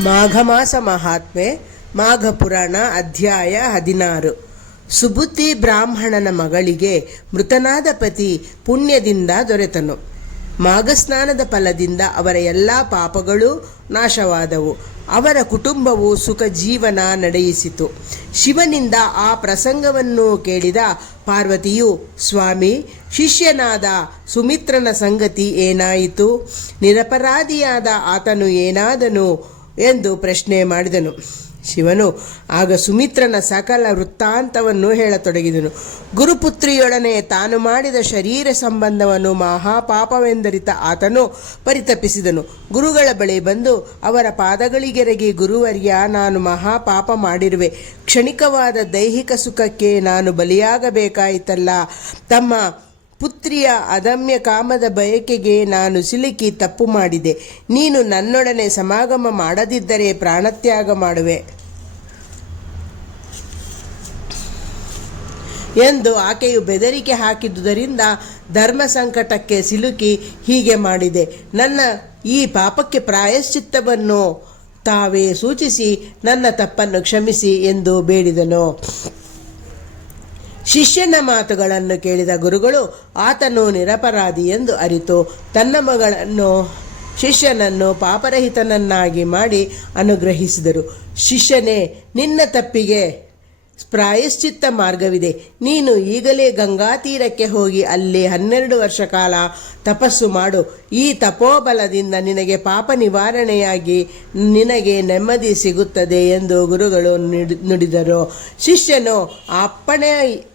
ಮಾಘಮಾಸ ಮಹಾತ್ಮೆ ಮಾಘ ಪುರಾಣ ಅಧ್ಯಾಯ ಹದಿನಾರು. ಸುಬುದ್ಧಿ ಬ್ರಾಹ್ಮಣನ ಮಗಳಿಗೆ ಮೃತನಾದ ಪತಿ ಪುಣ್ಯದಿಂದ ದೊರೆತನು. ಮಾಘಸ್ನಾನದ ಫಲದಿಂದ ಅವರ ಎಲ್ಲ ಪಾಪಗಳೂ ನಾಶವಾದವು. ಅವರ ಕುಟುಂಬವು ಸುಖ ಜೀವನ ನಡೆಯಿಸಿತು. ಶಿವನಿಂದ ಆ ಪ್ರಸಂಗವನ್ನು ಕೇಳಿದ ಪಾರ್ವತಿಯು, ಸ್ವಾಮಿ, ಶಿಷ್ಯನಾದ ಸುಮಿತ್ರನ ಸಂಗತಿ ಏನಾಯಿತು? ನಿರಪರಾಧಿಯಾದ ಆತನು ಏನಾದನು? ಎಂದು ಪ್ರಶ್ನೆ ಮಾಡಿದನು. ಶಿವನು, ಆಗ ಸುಮಿತ್ರನ ಸಕಲ ವೃತ್ತಾಂತವನ್ನು ಹೇಳತೊಡಗಿದನು. ಗುರುಪುತ್ರಿಯೊಡನೆ ತಾನು ಮಾಡಿದ ಶರೀರ ಸಂಬಂಧವನ್ನು ಮಹಾಪಾಪವೆಂದರಿತ ಆತನು ಪರಿತಪಿಸಿದನು. ಗುರುಗಳ ಬಳಿ ಬಂದು, ಅವರ ಪಾದಗಳಿಗೆರಗಿ ಗುರುವರ್ಯ, ನಾನು ಮಹಾಪಾಪ ಮಾಡಿರುವೆ. ಕ್ಷಣಿಕವಾದ ದೈಹಿಕ ಸುಖಕ್ಕೆ ನಾನು ಬಲಿಯಾಗಬೇಕಾಯಿತಲ್ಲ. ತಮ್ಮ ಪುತ್ರಿಯ ಅದಮ್ಯ ಕಾಮದ ಬಯಕೆಗೆ ನಾನು ಸಿಲುಕಿ ತಪ್ಪು ಮಾಡಿದೆ. ನೀನು ನನ್ನೊಡನೆ ಸಮಾಗಮ ಮಾಡದಿದ್ದರೆ ಪ್ರಾಣತ್ಯಾಗ ಮಾಡುವೆ. ಎಂದು ಆಕೆಯು ಬೆದರಿಕೆ ಹಾಕಿದುದರಿಂದ ಧರ್ಮ ಸಂಕಟಕ್ಕೆ ಸಿಲುಕಿ ಹೀಗೆ ಮಾಡಿದೆ. ನನ್ನ ಈ ಪಾಪಕ್ಕೆ ಪ್ರಾಯಶ್ಚಿತ್ತವನ್ನು ತಾವೇ ಸೂಚಿಸಿ ನನ್ನ ತಪ್ಪನ್ನು ಕ್ಷಮಿಸಿ ಎಂದು ಬೇಡಿದನು. ಶಿಷ್ಯನ ಮಾತುಗಳನ್ನು ಕೇಳಿದ ಗುರುಗಳು, ಆತನು ನಿರಪರಾಧಿ ಎಂದು ಅರಿತು, ತನ್ನ ಮಗಳನ್ನು, ಶಿಷ್ಯನನ್ನು ಪಾಪರಹಿತನನ್ನಾಗಿ ಮಾಡಿ ಅನುಗ್ರಹಿಸಿದರು. ಶಿಷ್ಯನೇ, ನಿನ್ನ ತಪ್ಪಿಗೆ ಪ್ರಾಯಶ್ಚಿತ್ತ ಮಾರ್ಗವಿದೆ. ನೀನು ಈಗಲೇ ಗಂಗಾ ತೀರಕ್ಕೆ ಹೋಗಿ ಅಲ್ಲಿ ಹನ್ನೆರಡು ವರ್ಷ ಕಾಲ ತಪಸ್ಸು ಮಾಡು. ಈ ತಪೋಬಲದಿಂದ ನಿನಗೆ ಪಾಪ ನಿವಾರಣೆಯಾಗಿ ನಿನಗೆ ನೆಮ್ಮದಿ ಸಿಗುತ್ತದೆ ಎಂದು ಗುರುಗಳು ನುಡಿ, ನುಡಿದರು. ಶಿಷ್ಯನು, ಅಪ್ಪಣೆ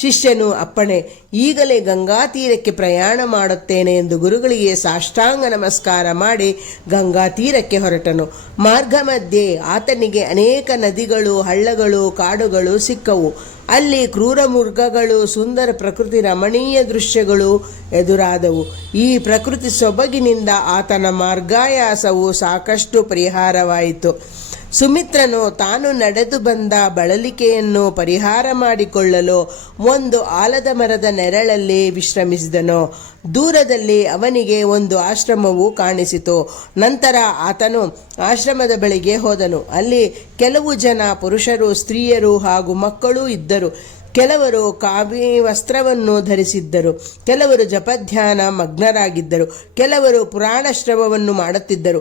ಶಿಷ್ಯನು, ಅಪ್ಪಣೆ, ಈಗಲೇ ಗಂಗಾ ತೀರಕ್ಕೆ ಪ್ರಯಾಣ ಮಾಡುತ್ತೇನೆ ಎಂದು ಗುರುಗಳಿಗೆ ಸಾಷ್ಟಾಂಗ ನಮಸ್ಕಾರ ಮಾಡಿ ಗಂಗಾ ತೀರಕ್ಕೆ ಹೊರಟನು. ಮಾರ್ಗ ಮಧ್ಯೆ ಆತನಿಗೆ ಅನೇಕ ನದಿಗಳು, ಹಳ್ಳಗಳು, ಕಾಡುಗಳು ಸಿಕ್ಕವು. ಅಲ್ಲಿ ಕ್ರೂರ ಮೃಗಗಳು ಸುಂದರ ಪ್ರಕೃತಿ ರಮಣೀಯ ದೃಶ್ಯಗಳು ಎದುರಾದವು. ಈ ಪ್ರಕೃತಿ ಸೊಬಗಿನಿಂದ ಆತನ ಮಾರ್ಗಾಯಾಸವು ಸಾಕಷ್ಟು ಪರಿಹಾರವಾಯಿತು. ಸುಮಿತ್ರನು ತಾನು ನಡೆದು ಬಂದ ಬಳಲಿಕೆಯನ್ನು ಪರಿಹಾರ ಮಾಡಿಕೊಳ್ಳಲು ಒಂದು ಆಲದ ಮರದ ನೆರಳಲ್ಲಿ ವಿಶ್ರಮಿಸಿದನು. ದೂರದಲ್ಲಿ ಅವನಿಗೆ ಒಂದು ಆಶ್ರಮವು ಕಾಣಿಸಿತು. ನಂತರ ಆತನು ಆಶ್ರಮದ ಬಳಿಗೆ ಹೋದನು. ಅಲ್ಲಿ ಕೆಲವು ಜನ ಪುರುಷರು, ಸ್ತ್ರೀಯರು ಹಾಗೂ ಮಕ್ಕಳು ಇದ್ದರು. ಕೆಲವರು ಕಾವಿ ವಸ್ತ್ರವನ್ನು ಧರಿಸಿದ್ದರು, ಕೆಲವರು ಜಪಧ್ಯಾನ ಮಗ್ನರಾಗಿದ್ದರು, ಕೆಲವರು ಪುರಾಣ ಶ್ರವವನ್ನು ಮಾಡುತ್ತಿದ್ದರು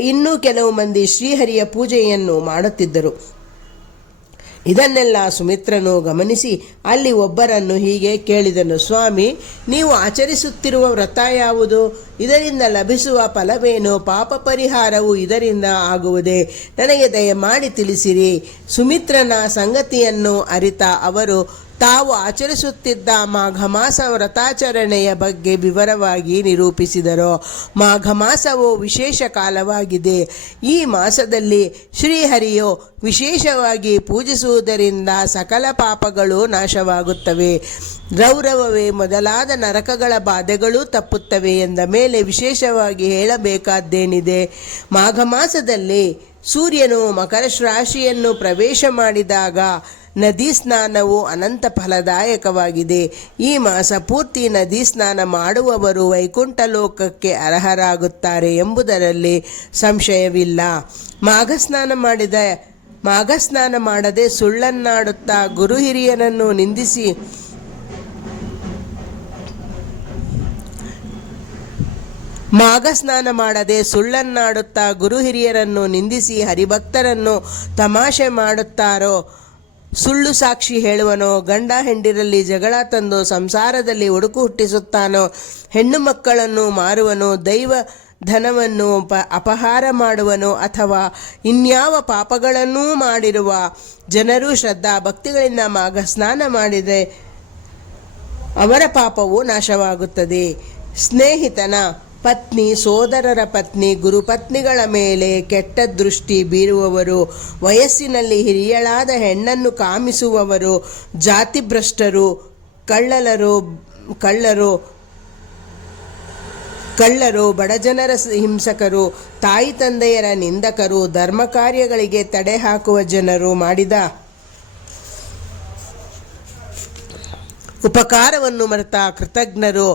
ಇನ್ನೂ ಕೆಲವು ಮಂದಿ ಶ್ರೀಹರಿಯ ಪೂಜೆಯನ್ನು ಮಾಡುತ್ತಿದ್ದರು. ಇದನ್ನೆಲ್ಲ ಸುಮಿತ್ರನು ಗಮನಿಸಿ, ಅಲ್ಲಿ ಒಬ್ಬರನ್ನು ಹೀಗೆ ಕೇಳಿದನು, ಸ್ವಾಮಿ, ನೀವು ಆಚರಿಸುತ್ತಿರುವ ವ್ರತ ಯಾವುದು? ಇದರಿಂದ ಲಭಿಸುವ ಫಲವೇನು? ಪಾಪ ಪರಿಹಾರವು ಇದರಿಂದ ಆಗುವುದೇ? ನನಗೆ ದಯಮಾಡಿ ತಿಳಿಸಿರಿ. ಸುಮಿತ್ರನ ಸಂಗತಿಯನ್ನು ಅರಿತ ಅವರು ತಾವು ಆಚರಿಸುತ್ತಿದ್ದ ಮಾಘಮಾಸ ವ್ರತಾಚರಣೆಯ ಬಗ್ಗೆ ವಿವರವಾಗಿ ನಿರೂಪಿಸಿದರು. ಮಾಘಮಾಸವು ವಿಶೇಷ ಕಾಲವಾಗಿದೆ. ಈ ಮಾಸದಲ್ಲಿ ಶ್ರೀಹರಿಯು ವಿಶೇಷವಾಗಿ ಪೂಜಿಸುವುದರಿಂದ ಸಕಲ ಪಾಪಗಳು ನಾಶವಾಗುತ್ತವೆ. ರೌರವವೇ, ಮೊದಲಾದ ನರಕಗಳ ಬಾಧೆಗಳೂ ತಪ್ಪುತ್ತವೆ ಎಂದ ಮೇಲೆ ವಿಶೇಷವಾಗಿ ಹೇಳಬೇಕಾದ್ದೇನಿದೆ. ಮಾಘಮಾಸದಲ್ಲಿ ಸೂರ್ಯನು ಮಕರ ರಾಶಿಯನ್ನು ಪ್ರವೇಶ ಮಾಡಿದಾಗ ನದಿ ಸ್ನಾನವು ಅನಂತ ಫಲದಾಯಕವಾಗಿದೆ. ಈ ಮಾಸ ಪೂರ್ತಿ ನದಿ ಸ್ನಾನ ಮಾಡುವವರು ವೈಕುಂಠ ಲೋಕಕ್ಕೆ ಅರ್ಹರಾಗುತ್ತಾರೆ ಎಂಬುದರಲ್ಲಿ ಸಂಶಯವಿಲ್ಲ. ಮಾಘಸ್ನಾನ ಮಾಡಿದ, ಮಾಘಸ್ನಾನ ಮಾಡದೆ ಸುಳ್ಳನ್ನಾಡುತ್ತಾ ಗುರು ಹಿರಿಯರನ್ನು ನಿಂದಿಸಿ ಮಾಘ ಸ್ನಾನ ಮಾಡದೆ ಸುಳ್ಳನ್ನಾಡುತ್ತಾ ಗುರು ಹಿರಿಯರನ್ನು ನಿಂದಿಸಿ ಹರಿಭಕ್ತರನ್ನು ತಮಾಷೆ ಮಾಡುತ್ತಾರೋ? ಸುಳ್ಳು ಸಾಕ್ಷಿ ಹೇಳುವನೋ, ಗಂಡ ಹೆಂಡಿರಲ್ಲಿ ಜಗಳ ತಂದು, ಸಂಸಾರದಲ್ಲಿ ಒಡುಕು ಹುಟ್ಟಿಸುತ್ತಾನೋ, ಹೆಣ್ಣು ಮಕ್ಕಳನ್ನು ಮಾರುವನು, ದೈವ ಧನವನ್ನು ಅಪಹಾರ ಮಾಡುವನೋ ಅಥವಾ ಇನ್ಯಾವ ಪಾಪಗಳನ್ನೂ ಮಾಡಿರುವ ಜನರು ಶ್ರದ್ಧಾ ಭಕ್ತಿಗಳಿಂದ ಮಾಗ ಸ್ನಾನ ಮಾಡಿದೆ ಅವರ ಪಾಪವು ನಾಶವಾಗುತ್ತದೆ. ಸ್ನೇಹಿತನ ಪತ್ನಿ, ಸೋದರರ ಪತ್ನಿ ಗುರುಪತ್ನಿಗಳ ಮೇಲೆ ಕೆಟ್ಟ ದೃಷ್ಟಿ ಬೀರುವವರು, ವಯಸ್ಸಿನಲ್ಲಿ ಹಿರಿಯಳಾದ ಹೆಣ್ಣನ್ನು ಕಾಮಿಸುವವರು, ಜಾತಿಭ್ರಷ್ಟರು, ಕಳ್ಳಲರು, ಕಳ್ಳರು ಕಳ್ಳರು ಬಡಜನರ ಹಿಂಸಕರು, ತಾಯಿ ತಂದೆಯರ ನಿಂದಕರು, ಧರ್ಮ ಕಾರ್ಯಗಳಿಗೆ ತಡೆ ಹಾಕುವ ಜನರು ಮಾಡಿದ ಉಪಕಾರವನ್ನು ಮರೆತ ಕೃತಜ್ಞರು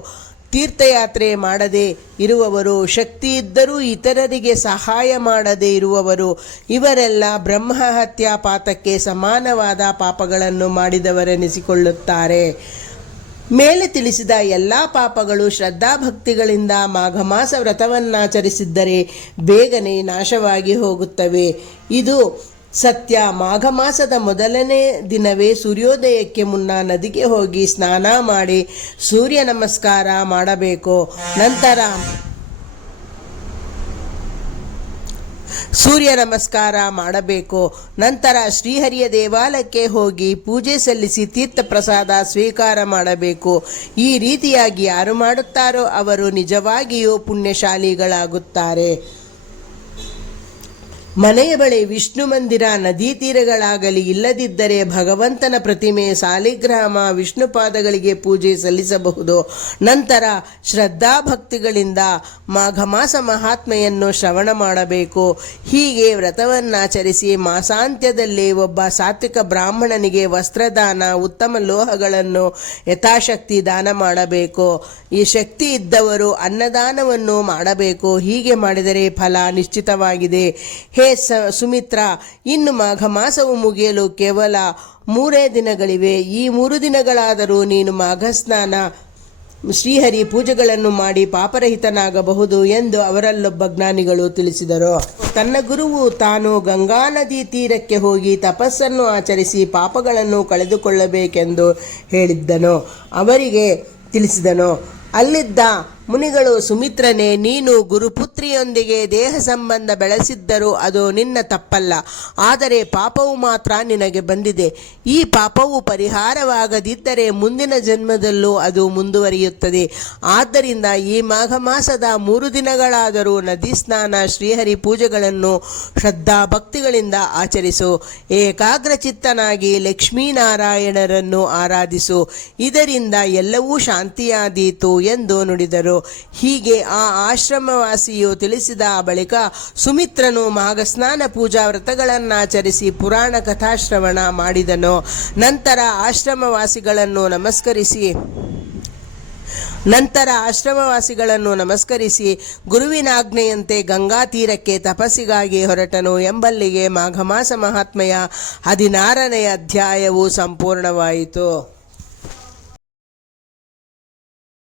ತೀರ್ಥಯಾತ್ರೆ ಮಾಡದೆ ಇರುವವರು, ಶಕ್ತಿ ಇದ್ದರೂ ಇತರರಿಗೆ ಸಹಾಯ ಮಾಡದೆ ಇರುವವರು, ಇವರೆಲ್ಲ ಬ್ರಹ್ಮಹತ್ಯಾ ಪಾತಕ್ಕೆ ಸಮಾನವಾದ ಪಾಪಗಳನ್ನು ಮಾಡಿದವರೆನಿಸಿಕೊಳ್ಳುತ್ತಾರೆ. ಮೇಲೆ ತಿಳಿಸಿದ ಎಲ್ಲ ಪಾಪಗಳು ಶ್ರದ್ಧಾಭಕ್ತಿಗಳಿಂದ ಮಾಘಮಾಸ ವ್ರತವನ್ನಾಚರಿಸಿದ್ದರೆ ಬೇಗನೆ ನಾಶವಾಗಿ ಹೋಗುತ್ತವೆ. ಇದು ಸತ್ಯ ಮಾಘ ಮಾಸದ ಮೊದಲನೇ ದಿನವೇ ಸೂರ್ಯೋದಯಕ್ಕೆ ಮುನ್ನ ನದಿಗೆ ಹೋಗಿ ಸ್ನಾನ ಮಾಡಿ ಸೂರ್ಯ ನಮಸ್ಕಾರ ಮಾಡಬೇಕು. ನಂತರ ಸೂರ್ಯ ನಮಸ್ಕಾರ ಮಾಡಬೇಕು. ನಂತರ ಶ್ರೀಹರಿಯ ದೇವಾಲಯಕ್ಕೆ ಹೋಗಿ ಪೂಜೆ ಸಲ್ಲಿಸಿ ತೀರ್ಥ ಪ್ರಸಾದ ಸ್ವೀಕಾರ ಮಾಡಬೇಕು. ಈ ರೀತಿಯಾಗಿ ಯಾರು ಮಾಡುತ್ತಾರೋ ಅವರು ನಿಜವಾಗಿಯೂ ಪುಣ್ಯಶಾಲಿಗಳಾಗುತ್ತಾರೆ. ಮನೆಯ ಬಳಿ ವಿಷ್ಣು ಮಂದಿರ, ನದಿ ತೀರಗಳಾಗಲಿ ಇಲ್ಲದಿದ್ದರೆ ಭಗವಂತನ ಪ್ರತಿಮೆ ಸಾಲಿಗ್ರಾಮ ವಿಷ್ಣು ಪಾದಗಳಿಗೆ ಪೂಜೆ ಸಲ್ಲಿಸಬಹುದು. ನಂತರ ಶ್ರದ್ಧಾಭಕ್ತಿಗಳಿಂದ ಮಾಘ ಮಾಸ ಮಹಾತ್ಮೆಯನ್ನು ಶ್ರವಣ ಮಾಡಬೇಕು. ಹೀಗೆ ವ್ರತವನ್ನಾಚರಿಸಿ ಮಾಸಾಂತ್ಯದಲ್ಲಿ ಒಬ್ಬ ಸಾತ್ವಿಕ ಬ್ರಾಹ್ಮಣನಿಗೆ ವಸ್ತ್ರದಾನ, ಉತ್ತಮ ಲೋಹಗಳನ್ನು ಯಥಾಶಕ್ತಿ ದಾನ ಮಾಡಬೇಕು. ಈ ಶಕ್ತಿ ಇದ್ದವರು ಅನ್ನದಾನವನ್ನು ಮಾಡಬೇಕು. ಹೀಗೆ ಮಾಡಿದರೆ ಫಲ ನಿಶ್ಚಿತವಾಗಿದೆ. ಹೇ ಸ, ಸುಮಿತ್ರ, ಇನ್ನು ಮಾಘ ಮಾಸವು ಮುಗಿಯಲು ಕೇವಲ ಮೂರೇ ದಿನಗಳಿವೆ. ಈ ಮೂರು ದಿನಗಳಾದರೂ ನೀನು ಮಾಘ ಸ್ನಾನ, ಶ್ರೀಹರಿ ಪೂಜೆಗಳನ್ನು ಮಾಡಿ ಪಾಪರಹಿತನಾಗಬಹುದು ಎಂದು ಅವರಲ್ಲೊಬ್ಬ ಜ್ಞಾನಿಗಳು ತಿಳಿಸಿದರು. ತನ್ನ ಗುರುವು ತಾನು ಗಂಗಾ ನದಿ ತೀರಕ್ಕೆ ಹೋಗಿ ತಪಸ್ಸನ್ನು ಆಚರಿಸಿ ಪಾಪಗಳನ್ನು ಕಳೆದುಕೊಳ್ಳಬೇಕೆಂದು ಹೇಳಿದ್ದನು. ಅವರಿಗೆ ತಿಳಿಸಿದನು, ಅಲ್ಲಿದ್ದ ಮುನಿಗಳು ಸುಮಿತ್ರನೇ, ನೀನು ಗುರುಪುತ್ರಿಯೊಂದಿಗೆ ದೇಹ ಸಂಬಂಧ ಬೆಳೆಸಿದ್ದರೂ ಅದು ನಿನ್ನ ತಪ್ಪಲ್ಲ. ಆದರೆ ಪಾಪವು ಮಾತ್ರ ನಿನಗೆ ಬಂದಿದೆ. ಈ ಪಾಪವು ಪರಿಹಾರವಾಗದಿದ್ದರೆ ಮುಂದಿನ ಜನ್ಮದಲ್ಲೂ ಅದು ಮುಂದುವರಿಯುತ್ತದೆ. ಆದ್ದರಿಂದ ಈ ಮಾಘ ಮಾಸದ ಮೂರು ದಿನಗಳಾದರೂ ನದಿ ಸ್ನಾನ, ಶ್ರೀಹರಿ ಪೂಜೆಗಳನ್ನು ಶ್ರದ್ಧಾ ಭಕ್ತಿಗಳಿಂದ ಆಚರಿಸು. ಏಕಾಗ್ರಚಿತ್ತನಾಗಿ ಲಕ್ಷ್ಮೀನಾರಾಯಣರನ್ನು ಆರಾಧಿಸು. ಇದರಿಂದ ಎಲ್ಲವೂ ಶಾಂತಿಯಾದೀತು ಎಂದು ನುಡಿದರು. ಹೀಗೆ ಆ ಆಶ್ರಮವಾಸಿಯು ತಿಳಿಸಿದ ಬಳಿಕ ಸುಮಿತ್ರನು ಮಾಘಸ್ನಾನ ಪೂಜಾ ವ್ರತಗಳನ್ನಾಚರಿಸಿ ಪುರಾಣ ಕಥಾಶ್ರವಣ ಮಾಡಿದನು. ನಂತರ ಆಶ್ರಮವಾಸಿಗಳನ್ನು ನಮಸ್ಕರಿಸಿ, ನಂತರ ಆಶ್ರಮವಾಸಿಗಳನ್ನು ನಮಸ್ಕರಿಸಿ ಗುರುವಿನಾಜ್ಞೆಯಂತೆ ಗಂಗಾ ತೀರಕ್ಕೆ ತಪಸ್ಸಿಗಾಗಿ ಹೊರಟನು. ಎಂಬಲ್ಲಿಗೆ ಮಾಘಮಾಸ ಮಹಾತ್ಮೆಯ ಹದಿನಾರನೆಯ ಅಧ್ಯಾಯವು ಸಂಪೂರ್ಣವಾಯಿತು.